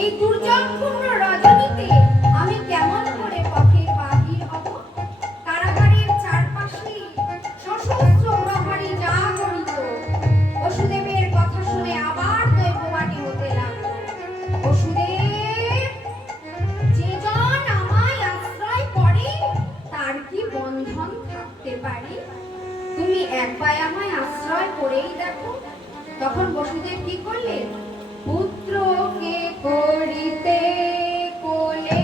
এই দুর্যোগপূর্ণ রজনীতে আমি কেমন করে পথে বাহির হব? কারাগারের চারপাশে সশস্ত্র প্রহরী যা করিত, বসুদেবের কথা শুনে আবার দৈববাণী হতে লাগলো। বসুদেব, যে জন আমায় আশ্রয় করে তার কি বন্ধন থাকতে পারে? তুমি একবার আমায় আশ্রয় করেই দেখো। তখন বসুদেব কি করলেন? পুত্রকে করিতে কোলে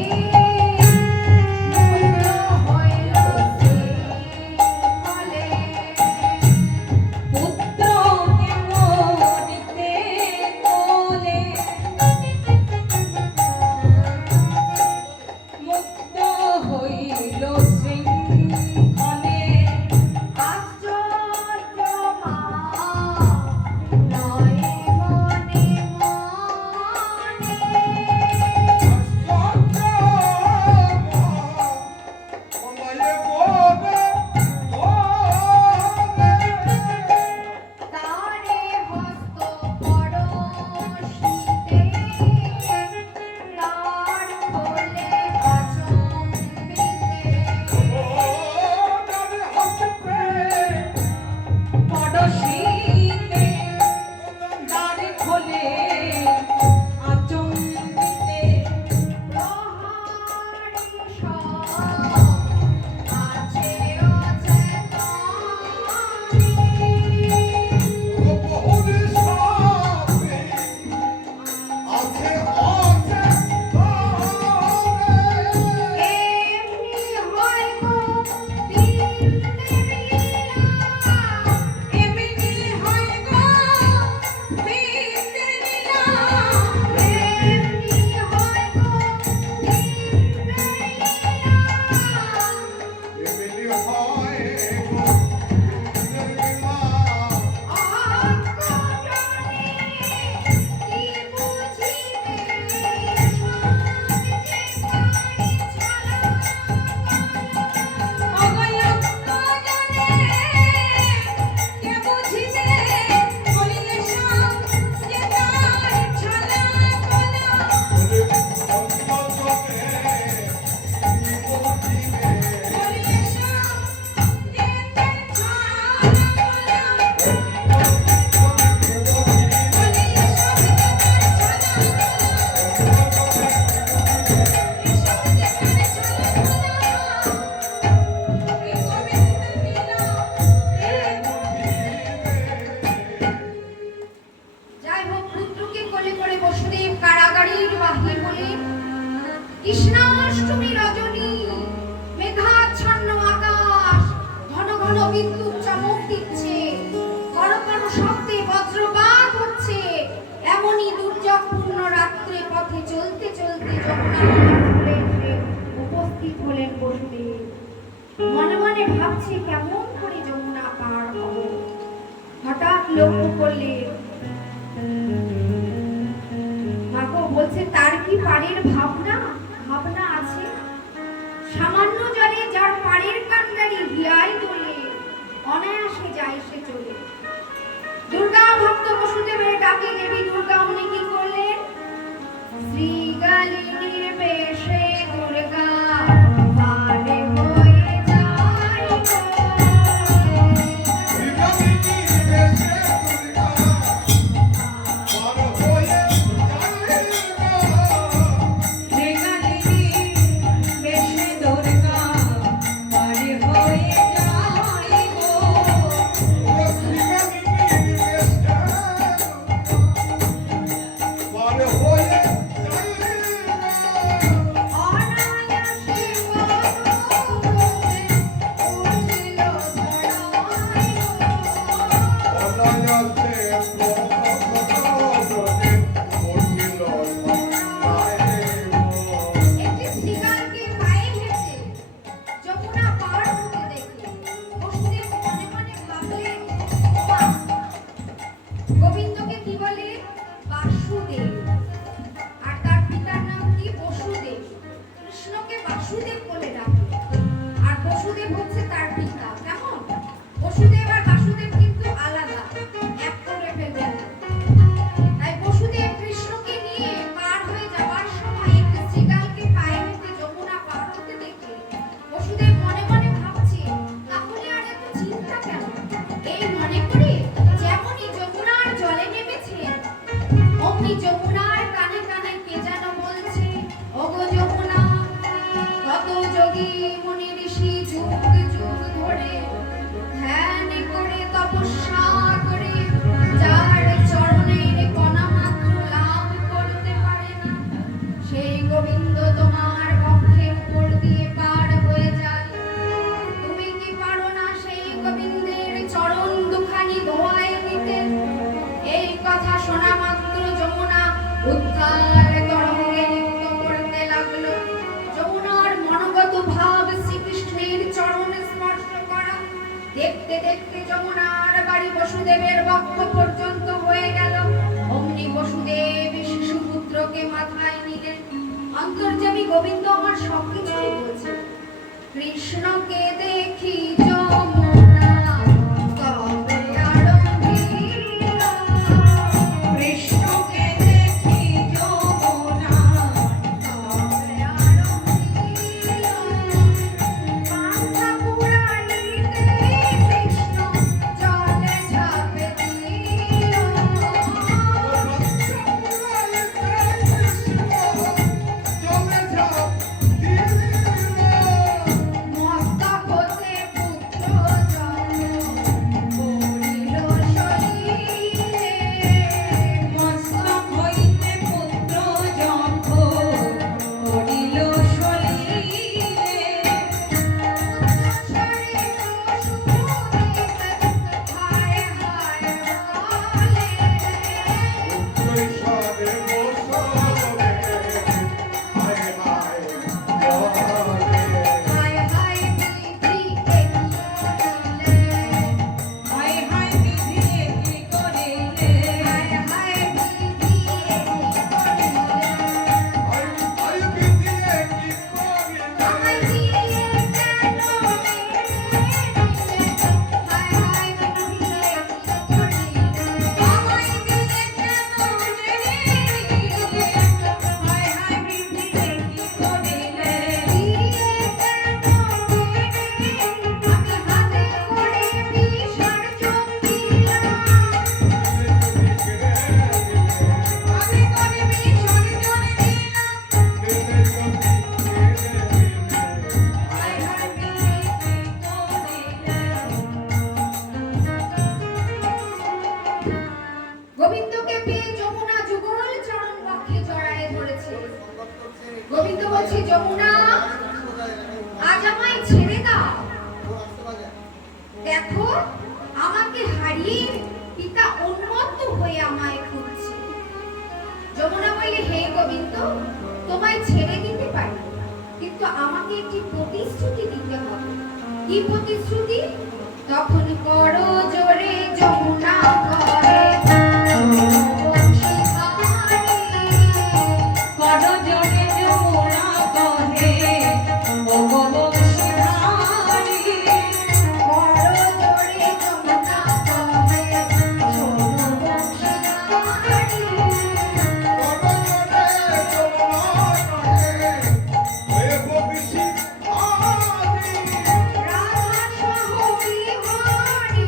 কৃষ্ণাষ্টমী রজনী, মেঘাচ্ছন্ন আকাশ, ঘন ঘন বিদ্যুৎ চমক দিচ্ছে, করো করো শব্দে বজ্রপাত হচ্ছে। এমনই দুর্যোগপূর্ণ রাত্রে পথে চলতে চলতে উপস্থিত হলেন বসুদেব। মনে মনে ভাবছে কেমন করে যমুনা পার হব। হঠাৎ লক্ষ্য করলেন মাগো, বলছে তার কি পারের ভাবনা আছে? সামান্য জলে যার পাড়ের কান্ডারি হিয়াই তোলে, অনায়াসে যায় সে চলে। দুর্গা ভক্ত বসুদেবের ডাকে দেবী দুর্গা উনি কি করলেন? শ্রীগালিনীর বেশে দুর্গা পারে হয়ে যায় গো। গোবিন্দকে কি বলে? বাসুদেব। আর তার পিতার নাম কি? বসুদেব। কৃষ্ণকে বাসুদেব বলে ডাকে, আর বসুদেব হচ্ছে তার পিতা। কেমন? বসুদেব আর বাসুদেব কিন্তু আলাদা, এক করে ফেলবেন। তাই বসুদেব কৃষ্ণকে নিয়ে পার হয়ে যাওয়ার অমনি যমুনার কানে কানে কে যেন বলছে, ওগো যমুনা, কত যোগী মুনি ঋষি যুগ যুগ ধরে ধ্যান করে তপস্যা করে যার চরণের কণা মাত্র লাভ করতে পারে না, সেই গোবিন্দ তোমার পক্ষের উপর দিয়ে পার হয়ে যায়। তুমি কি পারো না সেই গোবিন্দের চরণ দুখানি ধোয়ায় নিতে? এই কথা শোনা মাত্র যমুনা উদ্ধার তরঙ্গে নৃত্য করতে লাগলো। যমুনার মনোগত ভাব শ্রীকৃষ্ণের চরণ স্পর্শ করা। দেখতে দেখতে যমুনার বাড়ি বসুদেবের বক্ষ পর্যন্ত হয়ে গেল। অমনি বসুদেব শিশুপুত্রকে মাথায় নিলেন। অন্তর্যামী গোবিন্দ আমার সবকিছুই বলছে। কৃষ্ণকে দেখি যমুনা কবে আরম্ভিল, কৃষ্ণকে দেখি যমুনা কবে আরম্ভিল, মাথা পুরাইতে কৃষ্ণ জলে ঝাঁপ দিল, মস্তক হতে পুত্র জন্ম করিল শরীরে, মস্তক হইতে পুত্র জন্ম করিল শরীরে, শরীর সুরেত হায় হায় বলে, হায় হায় বিধি হায় হায় বিধি কি করিলে, হায় হায় বিধি আমায় দিয়ে কেন হায় হায় বিধি আমায় দিলে কেন রে, হায় হায় বিধি কি করিলে, আমি হাতে করে বিসর্জন দিলাম, আমি করে বিসর্জন দিলাম, হায় হায় বিধি কি করিলে। গোবিন্দকে পেয়ে যমুনা যুগল চরণ বক্ষে জড়ায় ধরেছে। গোবিন্দ বলছে, যমুনা আজ আমায় ছেড়ে দাও। দেখো আমাকে হারিয়ে পিতা উন্মত্ত হয়ে আমায় খুঁজছে। যমুনা বললে, হে গোবিন্দ, তোমায় ছেড়ে দিতে পারি, কিন্তু আমাকে একটি প্রতিশ্রুতি দিতে হবে। কি প্রতিশ্রুতি? তখন করো জোরে যমুনা করে বংশীধারী, করজোড়ে যমুনা কহে, ওগো বংশীধারী, করো জোরে যমুনা করে শোনো বংশীধারী, রাধা সহ বিহারী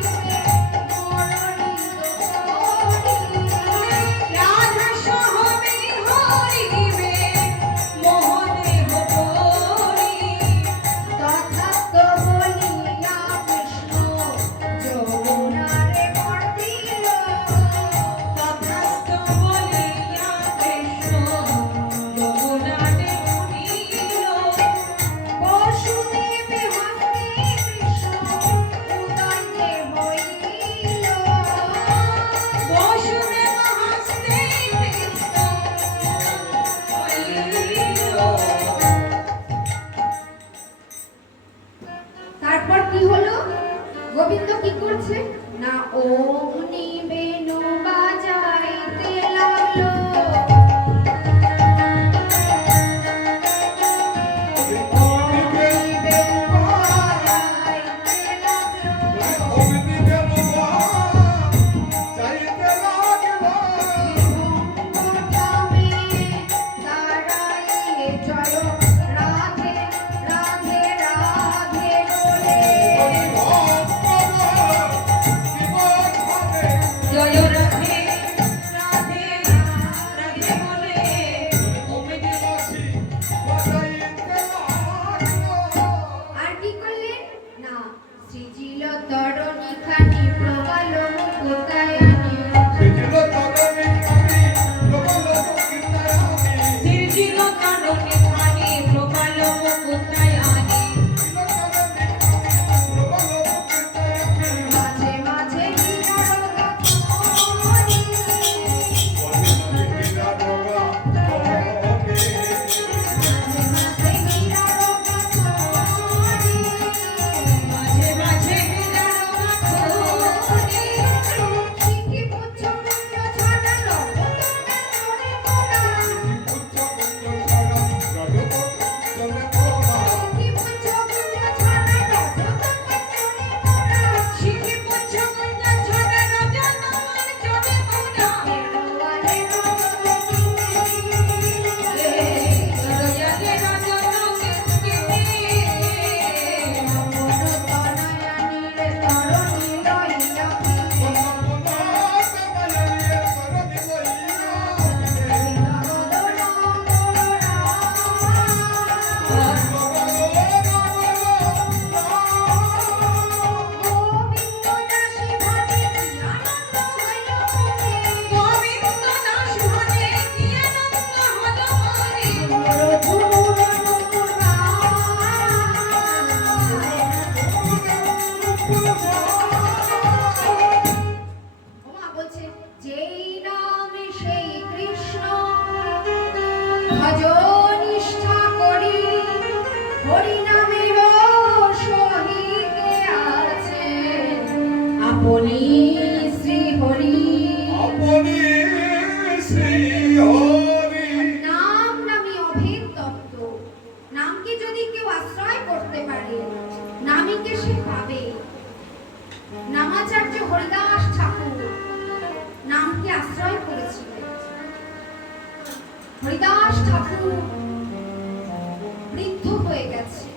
বৃদ্ধ হয়ে গেছে,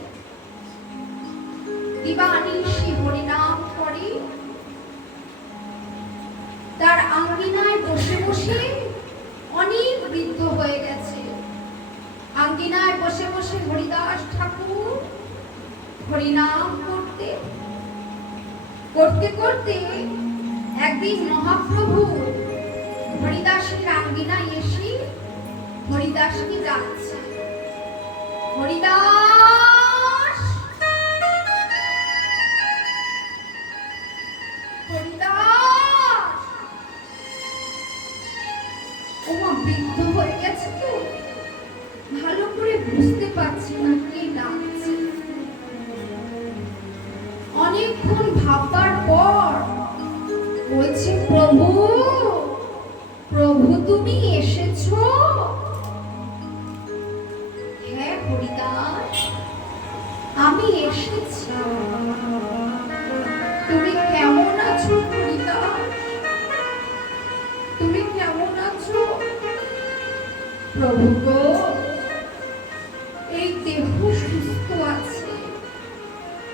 দিবানিশি হরিনাম করে তার আঙ্গিনায় বসে বসে, অনেক বৃদ্ধ হয়ে গেছে, আঙ্গিনায় বসে বসে হরিদাস ঠাকুর হরিনাম করতে করতে করতে একদিন মহাপ্রভু হরিদাসের আঙ্গিনায় এসে হরিদাসকে ডাকছে, হরিদাস, হরিদাস। ওমা বৃদ্ধ হয়ে গেছে তো, ভালো করে বুঝতে পারছি না কে ডাকছে। অনেকক্ষণ ভাববার পর বলছে, প্রভু, প্রভু তুমি এসেছো? হ্যাঁ হরিদাস, আমি এসেছি। তুমি কেমন আছো হরিদাস? তুমি কেমন আছো? প্রভু গো, এই দেহ সুস্থ আছে,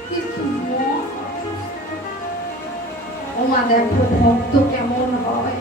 কিন্তু মন অসুস্থ। ওমা দেখো ভক্ত কেমন হয়।